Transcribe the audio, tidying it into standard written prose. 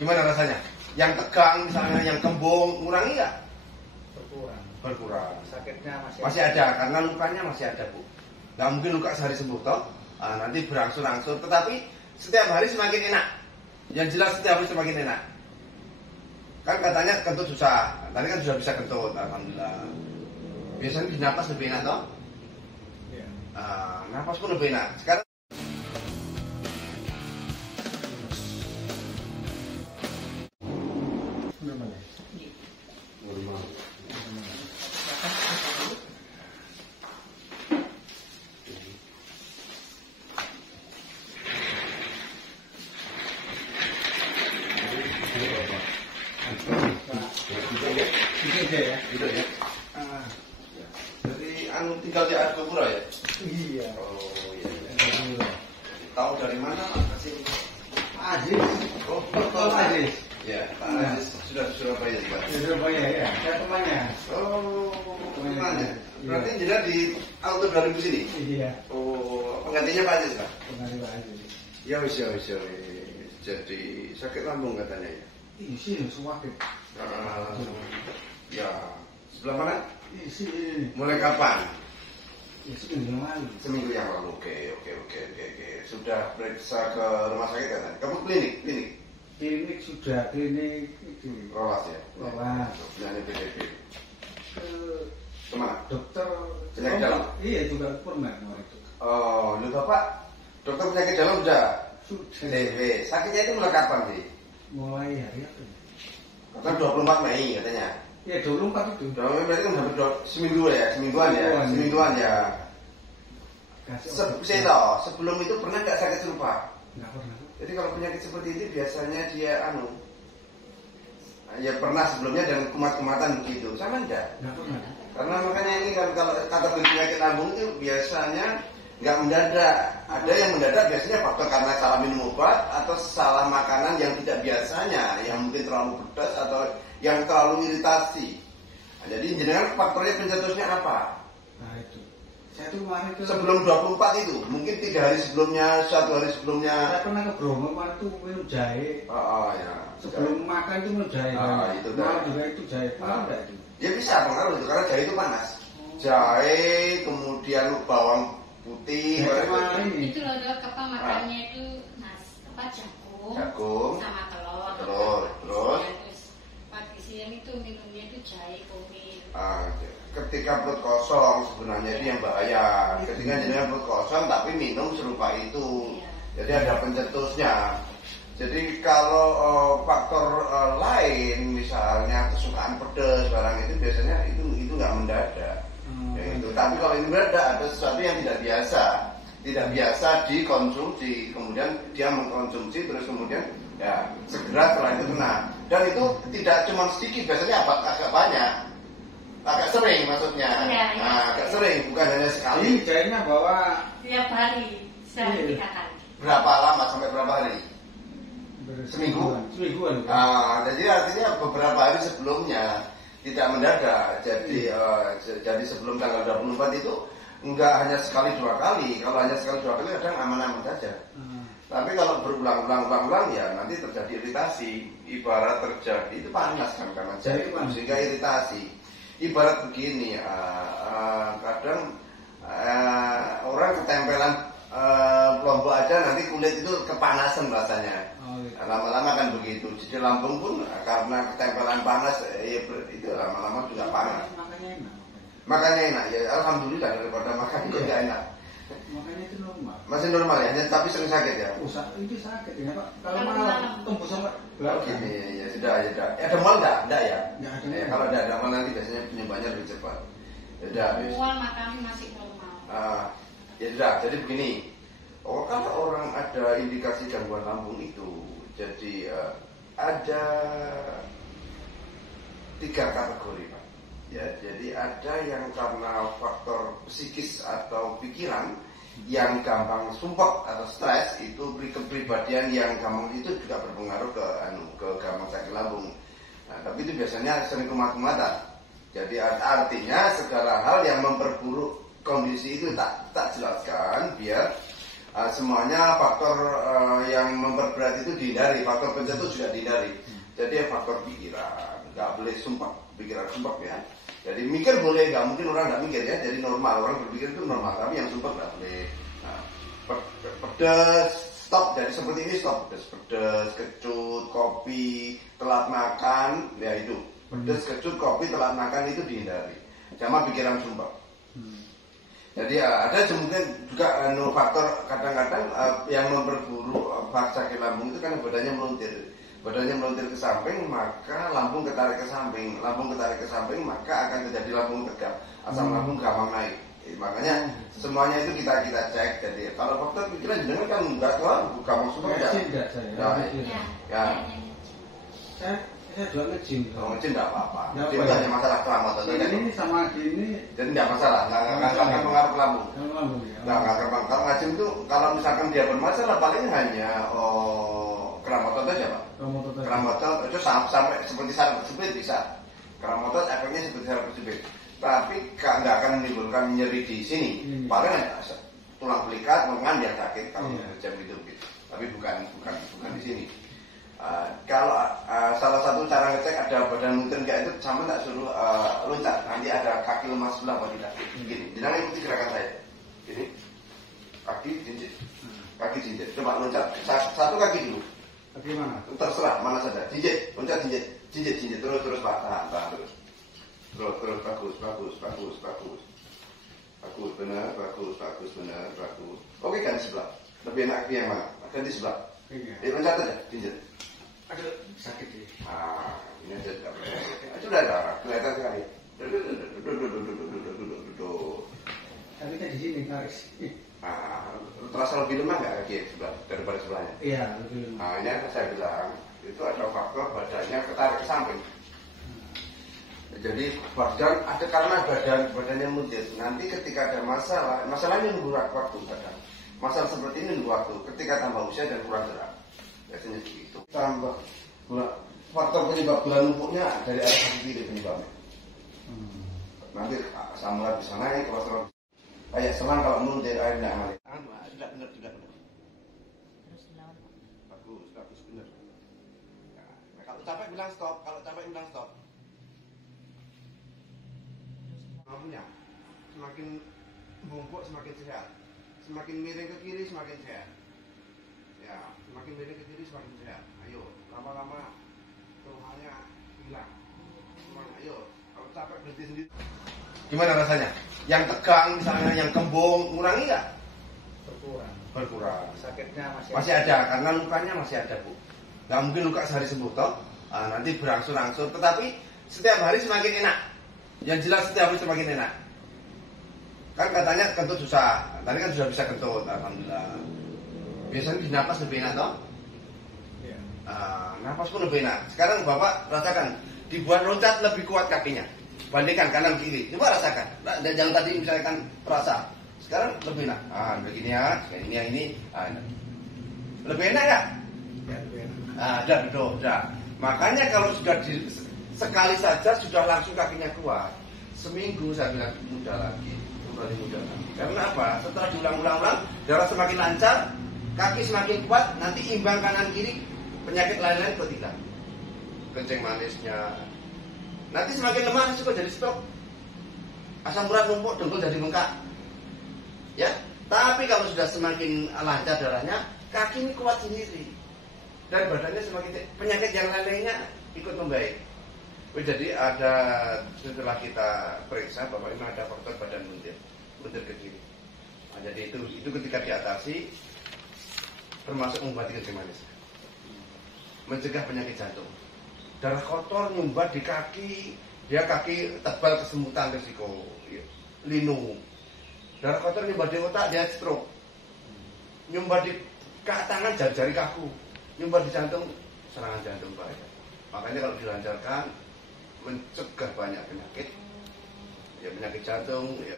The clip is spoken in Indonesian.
Gimana rasanya? Yang tegang misalnya, yang kembung, ngurangi nggak? Berkurang. Sakitnya masih ada, karena lukanya masih ada, Bu. Nggak mungkin luka sehari sembuh toh. Nanti berangsur-angsur, tetapi setiap hari semakin enak. Yang jelas setiap hari semakin enak. Kan katanya kentut susah, tadi kan sudah bisa kentut, alhamdulillah. Biasanya di napas lebih enak toh? Iya. Napas pun lebih enak. Sekarang gitu ya. Jadi tinggal di Argopuro ya? Iya. Oh iya. Tahu dari mana sih? Aziz. Oh, Aziz. Ya, Pak Aziz sudah di Surabaya juga. Di Surabaya ya, saya temannya. Oh, temannya. Berarti jadi di auto 2000 sini? Iya. Oh, penggantinya Pak Aziz, Pak? Pengganti Pak Aziz. Ya wis. Jadi sakit lambung katanya ya? Isi suwakit. Ya, sebelah mana? Isi. Mulai kapan? Isi yang lalu. Seminggu yang lalu. Oke. Sudah periksa ke rumah sakit kan? Kamu klinik? Klinik sudah, klinik itu. Rawas ya? Rawas. Penyakit PDP. Kemana? Dokter penyakit dalam? Iya juga pernah itu. Oh, lu Bapak dokter penyakit dalam sudah? Sudah. Sakitnya itu mulai kapan sih? Mulai hari apa? Kan 24 Mei katanya. Ya 24 itu. 24 Mei berarti kan hampir semingguan ya. Sebelum itu pernah nggak sakit serupa? Nggak pernah. Jadi kalau penyakit seperti ini biasanya dia ya pernah sebelumnya dan kumat-kumatan begitu, sama enggak? Nggak pernah. Karena makanya ini kalau kategori penyakit lambung itu biasanya nggak mendadak. Ada yang mendadak biasanya faktor karena salah minum obat atau salah makanan yang tidak biasanya, yang mungkin terlalu pedas atau yang terlalu iritasi. Nah, jadi jenengan faktornya pencetusnya apa? Nah itu. Saya tuh kemarin itu Sebelum 24 itu, mungkin 3 hari sebelumnya, 1 hari sebelumnya. Saya pernah ke Bromo kemarin tuh minum jahe. Ya. Sebelum makan itu minum jahe. Itu malam juga itu jahe. Enggak itu. Ya bisa pengaruh itu karena jahe itu panas. Jahe, kemudian bawang putih. Itu loh dok, makannya itu jagung sama telur. Terus pagi siang itu minumnya itu jahe kuning. Ketika perut kosong sebenarnya itu yang bahaya. Ketika jenengan perut kosong tapi minum serupa itu. Jadi ada pencetusnya. Jadi kalau faktor lain misalnya kesukaan pedas barang itu biasanya itu nggak mendadak. Itu. Tapi kalau ini mendadak ada sesuatu yang tidak biasa dikonsumsi, kemudian dia mengkonsumsi terus kemudian ya segera setelah itu kena. Dan itu tidak cuma sedikit, biasanya agak banyak. Agak sering maksudnya. Agak sering, bukan hanya sekali. Ini jahenya bawa tiap hari, sehari 3 kali. Berapa lama sampai berapa hari? Semingguan. Jadi artinya beberapa hari sebelumnya tidak mendadak. Jadi sebelum tanggal 24 itu enggak hanya sekali 2 kali. Kalau hanya sekali 2 kali kadang aman-aman saja. Tapi kalau berulang-ulang ya nanti terjadi iritasi. Ibarat terjadi itu panas kan karena jahe sehingga iritasi. Ibarat begini, kadang orang ketempelan lombok aja nanti kulit itu kepanasan rasanya. Lama-lama kan begitu. Jadi lambung pun karena ketempelan panas itu lama-lama juga panas. Makanya enak ya, alhamdulillah daripada makan itu tidak enak. Makanya itu normal. Masih normal ya, tapi sering sakit ya. Ini sakit ya Pak. Kalau malam tembus sampai Gini ya sudah. Ada mal enggak ya? Enggak ada. Kalau ada mal nanti biasanya penyembuhannya lebih cepat. Semua makan masih normal. Ya sudah, jadi begini. Kalau orang ada indikasi gangguan lambung itu, jadi ada 3 kategori Pak. Ya, jadi ada yang karena faktor psikis atau pikiran yang gampang sumpah atau stres, itu kepribadian yang gampang itu juga berpengaruh ke gampang sakit lambung. Nah, tapi itu biasanya sering kumat-kumatan. Jadi artinya segala hal yang memperburuk kondisi itu tak jelaskan biar semuanya faktor yang memperberat itu dihindari, faktor pencetus juga dihindari. Jadi faktor pikiran, nggak boleh sumpah, pikiran sumpah ya. Jadi mikir boleh, nggak mungkin orang nggak mikir ya. Jadi normal, orang berpikir itu normal, tapi yang sumpah nggak boleh. Nah, pedas, stop, dari seperti ini stop, pedas, kecut, kopi, telat makan, ya itu. Pedas, kecut, kopi, telat makan itu dihindari. Sama pikiran sumpah. Jadi ada mungkin juga faktor kadang-kadang yang memperburuk sakit lambung itu kan badannya melontir ke samping, maka lambung ketarik ke samping, maka akan terjadi lambung tegap, asam lambung gampang naik. Makanya semuanya itu kita cek. Jadi kalau faktor pikiran jenengan kan enggak tahu, gampang suka ya. Saya juga ngejim. Kalau ngejim enggak apa-apa. Jadi hanya masalah kelamaan. Ini sama gini. Jadi enggak masalah, enggak pengaruh ke lambung. Enggak terbang. Kalau ngejim itu kalau misalkan dia bermasalah paling hanya keramat otot aja, Pak. Keramat otot itu sampai seperti saraf kejepit bisa. Keramat otot efeknya seperti saraf kejepit. Tapi enggak akan menimbulkan nyeri di sini. Paling tulang belikat, lengan dia sakit kalau ngejim gitu. Tapi bukan di sini. Kalau salah satu cara ngecek ada badan muntir kayak itu, sama tak suruh loncat, nanti ada kaki lemas sebelah atau tidak. Gini, jangan ikuti gerakan saya. Gini, kaki jinjit, coba loncat, satu kaki dulu. Kaki mana? Terserah, mana saja, jinjit, loncat jinjit, terus pak, tahan, terus, bagus, benar, bagus. Oke, ganti sebelah, lebih enak yang mana? Ganti sebelah. Loncat aja, jinjit. Aduh, sakit ya. Ini aja tidak boleh. Itu udah darah, kelihatan sekali. Tapi kan di sini garis. Terasa lebih lemah nggak kaki sebelah daripada sebelahnya? Iya, lebih lemah. Ini yang saya bilang itu ada faktor badannya ketarik ke samping. Jadi badan ada karena badannya muntir. Nanti ketika ada masalahnya nunggu waktu kadang. Masalah seperti ini nunggu waktu. Ketika tambah usia dan kurang gerak. Biasanya begitu. Tambah faktor penyebab gula numpuknya dari air kaki penyebabnya. Nanti asam urat bisa naik, kolesterol. Kayak selang kalau menurun dari air tidak ngalir. Tidak benar. Bagus benar. Nah, kalau capek bilang stop. Namanya semakin bungkuk semakin sehat, semakin miring ke kiri semakin sehat. Ya, semakin miring ke kiri semakin sehat. Ayo, lama-lama keluhannya hilang. Ayo, kalau capek berhenti sendiri. Gimana rasanya? Yang tegang misalnya, yang kembung, ngurangi nggak? Berkurang. Sakitnya masih ada, karena lukanya masih ada, Bu. Nggak mungkin luka sehari sembuh, toh. Nanti berangsur-angsur. Tetapi setiap hari semakin enak. Yang jelas setiap hari semakin enak. Kan katanya kentut susah. Tadi kan sudah bisa kentut, alhamdulillah. Biasanya di napas lebih enak, toh? Iya. Napas pun lebih enak. Sekarang Bapak rasakan, dibuat loncat lebih kuat kakinya. Bandingkan kanan kiri. Coba rasakan. Jangan tadi misalkan perasa. Sekarang lebih enak. Begini ya, ini. Lebih enak nggak? Ya, lebih enak. Udah. Makanya kalau sudah sekali saja sudah langsung kakinya kuat. Seminggu saya bilang mudah lagi. Karena apa? Setelah diulang-ulang, darah semakin lancar, kaki semakin kuat, nanti imbang kanan kiri, penyakit lain-lain bertiga. Kencing manisnya. Nanti semakin lemah risiko jadi stroke. Asam urat numpuk, dengkul jadi bengkak. Ya, tapi kalau sudah semakin lancar darahnya, kaki ini kuat sendiri. Dan badannya semakin penyakit yang lain-lainnya ikut membaik. Jadi ada setelah kita periksa bahwa ini ada faktor badan muntir ke kiri. Jadi itu ketika diatasi termasuk mengobati kencing manis, mencegah penyakit jantung. Darah kotor nyumbat di kaki, dia kaki tebal kesemutan risiko linu. Darah kotor nyumbat di otak, dia stroke. Nyumbat di tangan, jari kaku. Nyumbat di jantung, serangan jantung bahaya. Makanya kalau dilancarkan mencegah banyak penyakit, ya penyakit jantung, ya.